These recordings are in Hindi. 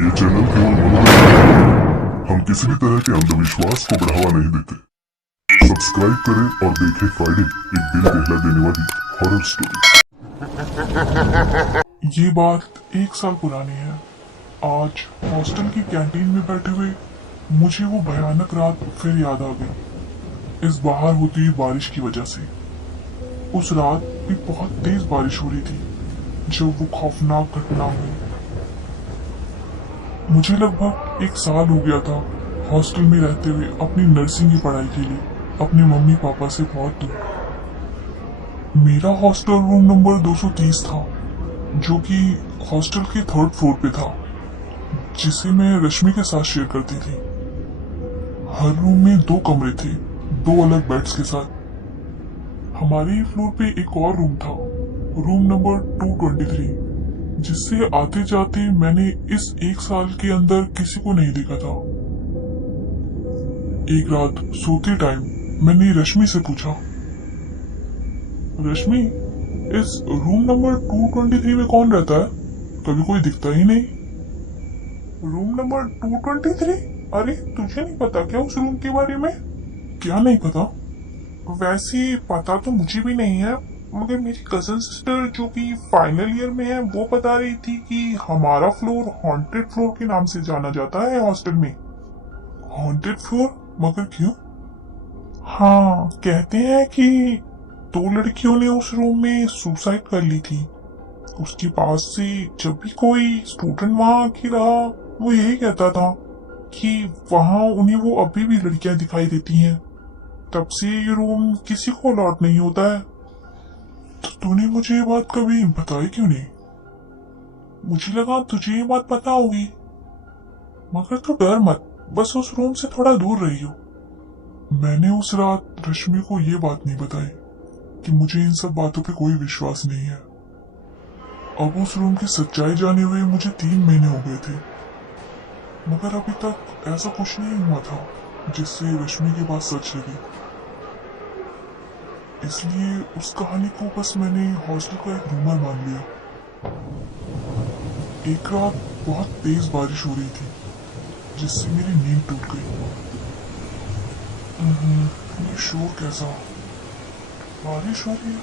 ये चैनल केवल मनोरंजन है। हम किसी भी तरह के अंधविश्वास को बढ़ावा नहीं देते। सब्सक्राइब करें और देखें फ्राइडे, एक दिल दहला देने वाली हॉरर स्टोरी। ये बात 1 साल पुरानी है। आज हॉस्टल की कैंटीन में बैठे हुए मुझे वो भयानक रात फिर याद आ गई, इस बाहर होती हुई बारिश की वजह से। उस रात भी बहुत तेज बारिश हो रही थी जब वो खौफनाक घटना हुई। मुझे लगभग 1 साल हो गया था हॉस्टल में रहते हुए अपनी नर्सिंग की पढ़ाई के लिए अपने मम्मी पापा से बहुत दूर। मेरा हॉस्टल रूम नंबर 230 था, जो कि हॉस्टल के 3rd फ्लोर पे था, जिसे मैं रश्मि के साथ शेयर करती थी। हर रूम में 2 कमरे थे, 2 अलग बेड्स के साथ। हमारे ही फ्लोर पे एक और रूम था, रूम नंबर 223, जिससे आते जाते मैंने इस 1 साल के अंदर किसी को नहीं देखा था। एक रात सोते टाइम मैंने रश्मि से पूछा, रश्मि, इस रूम नंबर 223 में कौन रहता है? कभी कोई दिखता ही नहीं। Room number 223? अरे तुझे नहीं पता क्या उस रूम के बारे में? क्या नहीं पता? वैसे पता तो मुझे भी नहीं है, मगर मेरी कजन सिस्टर जो कि फाइनल ईयर में है वो बता रही थी कि हमारा फ्लोर हॉन्टेड फ्लोर के नाम से जाना जाता है हॉस्टल में। Haunted floor? मगर क्यों? हाँ, कहते हैं कि 2 लड़कियों ने उस रूम में सुसाइड कर ली थी। उसके पास से जब भी कोई स्टूडेंट वहां आके रहा, वो यही कहता था कि वहां उन्हें वो अभी भी लड़कियां दिखाई देती हैं। तब से ये रूम किसी को अलॉट नहीं होता है। तो तूने मुझे ये बात कभी बताई क्यों नहीं? मुझे लगा तुझे ये बात पता होगी। मगर तू डर मत, बस उस रूम से थोड़ा दूर रही हो। मैंने उस रात रश्मि को ये बात नहीं बताई कि मुझे इन सब बातों पे कोई विश्वास नहीं है। अब उस रूम की सच्चाई जाने हुए मुझे 3 महीने हो गए थे, मगर अभी तक ऐसा कुछ नहीं हुआ था जिससे रश्मि की बात सच लगी। इसलिए उस कहानी को बस मैंने हॉस्टल का एक रूमर मान लिया। एक रात बहुत तेज बारिश हो रही थी, जिससे मेरी नींद टूट गई। ये शोर कैसा? बारिश हो रही है?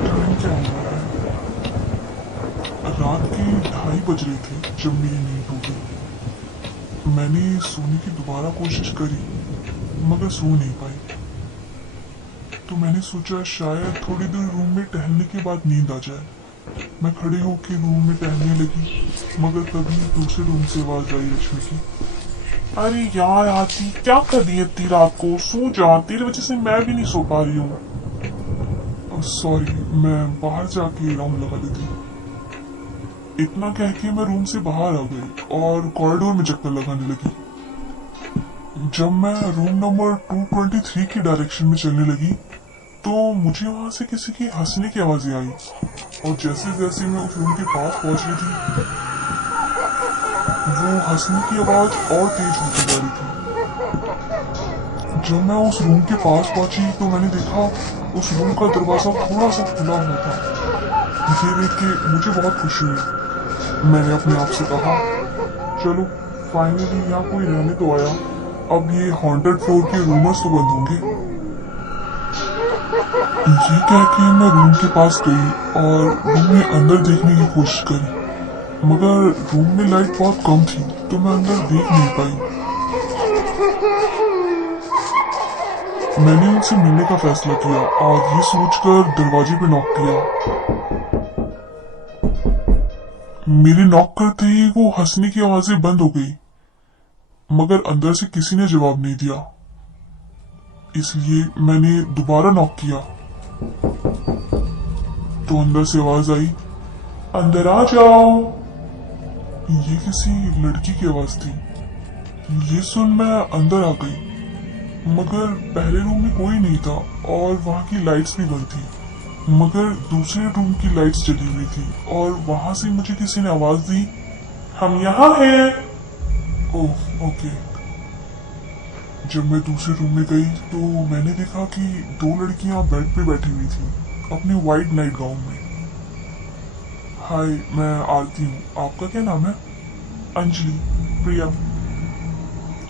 टाइम क्या हो रहा है? रात के 2:30 बज रहे थे जब मेरी नींद टूटी। मैंने सोने की दोबारा कोशिश करी, मगर सो नहीं पाई। तो मैंने सोचा शायद थोड़ी देर रूम में टहलने के बाद नींद आ जाए। मैं खड़े होकर रूम में टहलने लगी, मगर तभी दूसरे रूम से आवाज आई रश्मि की। अरे यार आती, क्या कर रही है इतनी रात को? सो जा, तेरी वजह से मैं भी नहीं सो पा रही हूँ। सॉरी, मैं बाहर जाके राउंड लगा लेती। इतना कह के मैं रूम से बाहर आ गई और कॉरिडोर में चक्कर लगाने लगी। जब मैं रूम नंबर 223 की डायरेक्शन में चलने लगी, तो मुझे वहां से किसी की हंसने की आवाजें आई, और जैसे जैसे मैं उस रूम के पास पहुंच रही थी, वो हंसने की आवाज और तेज होती जा रही थी। जब मैं उस रूम के पास पहुंची तो मैंने देखा उस रूम का दरवाजा थोड़ा सा खुला हुआ था। ये देख के मुझे बहुत खुशी हुई। मैंने अपने आप से कहा, चलो फाइनली यहाँ कोई रहने तो आया। अब ये हॉन्टेड फ्लोर के रूमर्स तो बंद होंगे। ये कह के मैं रूम के पास गई और रूम में अंदर देखने की कोशिश करी, मगर रूम में लाइट बहुत कम थी तो मैं अंदर देख नहीं पाई। मैंने उनसे मिलने का फैसला किया और ये सोचकर दरवाजे पे नॉक किया। मेरे नॉक करते ही वो हंसने की आवाजें बंद हो गई, मगर अंदर से किसी ने जवाब नहीं दिया। इसलिए मैंने दोबारा नॉक किया तो अंदर से आवाज आई, अंदर आ जाओ। ये किसी लड़की की आवाज थी। ये सुन मैं अंदर आ गई, मगर पहले रूम में कोई नहीं था और वहां की लाइट्स भी बंद थी, मगर दूसरे रूम की लाइट्स जली हुई थी और वहां से मुझे किसी ने आवाज दी, हम यहाँ हैं। Oh okay. जब मैं दूसरे रूम में गई तो मैंने देखा कि 2 लड़कियां बेड पे बैठी हुई थी अपने वाइट नाइट गाउन में। हाय, मैं आरती हूँ। आपका क्या नाम है? अंजलि। प्रिया।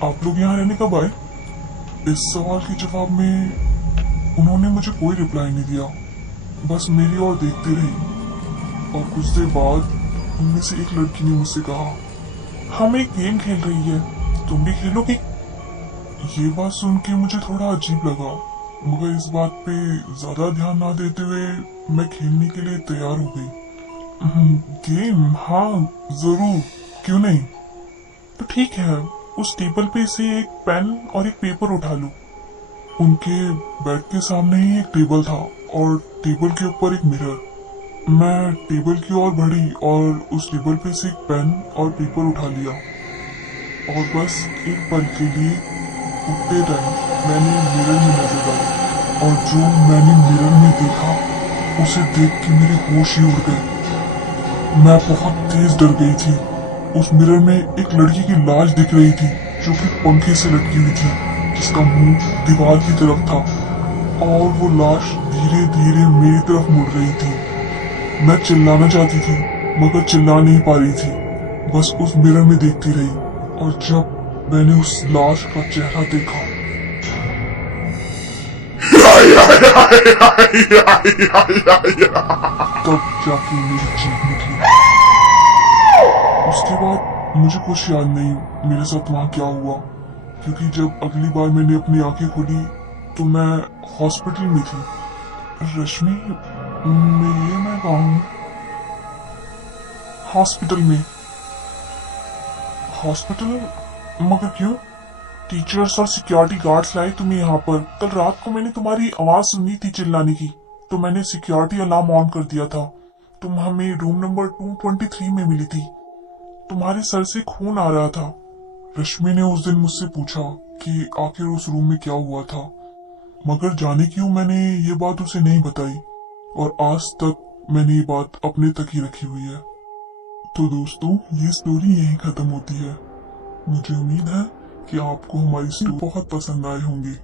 आप लोग यहाँ रहने कब आए? इस सवाल के जवाब में उन्होंने मुझे कोई रिप्लाई नहीं दिया, बस मेरी ओर देखती रही। और कुछ देर बाद उनमें से एक लड़की ने मुझसे कहा, हम एक गेम खेल रही है, तुम भी खेलोगी? ये बात सुन के मुझे थोड़ा अजीब लगा, मगर इस बात पे ज्यादा ध्यान ना देते हुए मैं खेलने के लिए तैयार हो गई। गेम? हाँ जरूर, क्यों नहीं। तो ठीक है, उस टेबल पे से एक पेन और एक पेपर उठा लो। उनके बेड के सामने ही एक टेबल था और टेबल के ऊपर एक मिरर। मैं टेबल की ओर बढ़ी और उस टेबल पे से एक पेन और पेपर उठा लिया और बस एक पल के लिए उठते टाइम मैंने मिरर में नजर डाली और जो मैंने मिरर में देखा उसे देख के मेरे होश ही उड़ गए। मैं बहुत तेज डर गई थी। उस मिरर में एक लड़की की लाश दिख रही थी जो कि पंखे से लटकी हुई थी, जिसका मुंह दीवार की तरफ था और वो लाश धीरे धीरे मेरी तरफ मुड़ रही थी। मैं चिल्लाना चाहती थी मगर चिल्ला नहीं पा रही थी, बस उस मिरर में देखती रही। और जब मैंने उस लाश का चेहरा देखा तब जाके मेरी चीख निकली। उसके बाद मुझे कुछ याद नहीं मेरे साथ वहां क्या हुआ, क्योंकि जब अगली बार मैंने अपनी आंखें खोली तो मैं हॉस्पिटल में थी। रश्मि, मैं कहा हूँ? हॉस्पिटल में। हॉस्पिटल? मगर क्यों? टीचर्स और सिक्योरिटी गार्ड्स लाए तुम्हें यहाँ पर। कल रात को मैंने तुम्हारी आवाज सुनी थी चिल्लाने की, तो मैंने सिक्योरिटी अलार्म ऑन कर दिया था। तुम हमें रूम नंबर 223 में मिली थी। तुम्हारे सर से खून आ रहा था। रश्मि ने उस दिन मुझसे पूछा कि आखिर उस रूम में क्या हुआ था, मगर जाने क्यों मैंने ये बात उसे नहीं बताई और आज तक मैंने ये बात अपने तक ही रखी हुई है। तो दोस्तों, ये स्टोरी यहीं खत्म होती है। मुझे उम्मीद है कि आपको हमारी स्टोरी बहुत पसंद आए होंगी।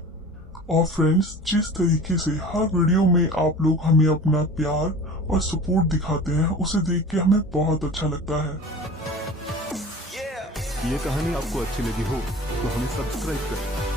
और फ्रेंड्स, जिस तरीके से हर वीडियो में आप लोग हमें अपना प्यार और सपोर्ट दिखाते हैं, उसे देख के हमें बहुत अच्छा लगता है। ये कहानी आपको अच्छी लगी हो तो हमें सब्सक्राइब करें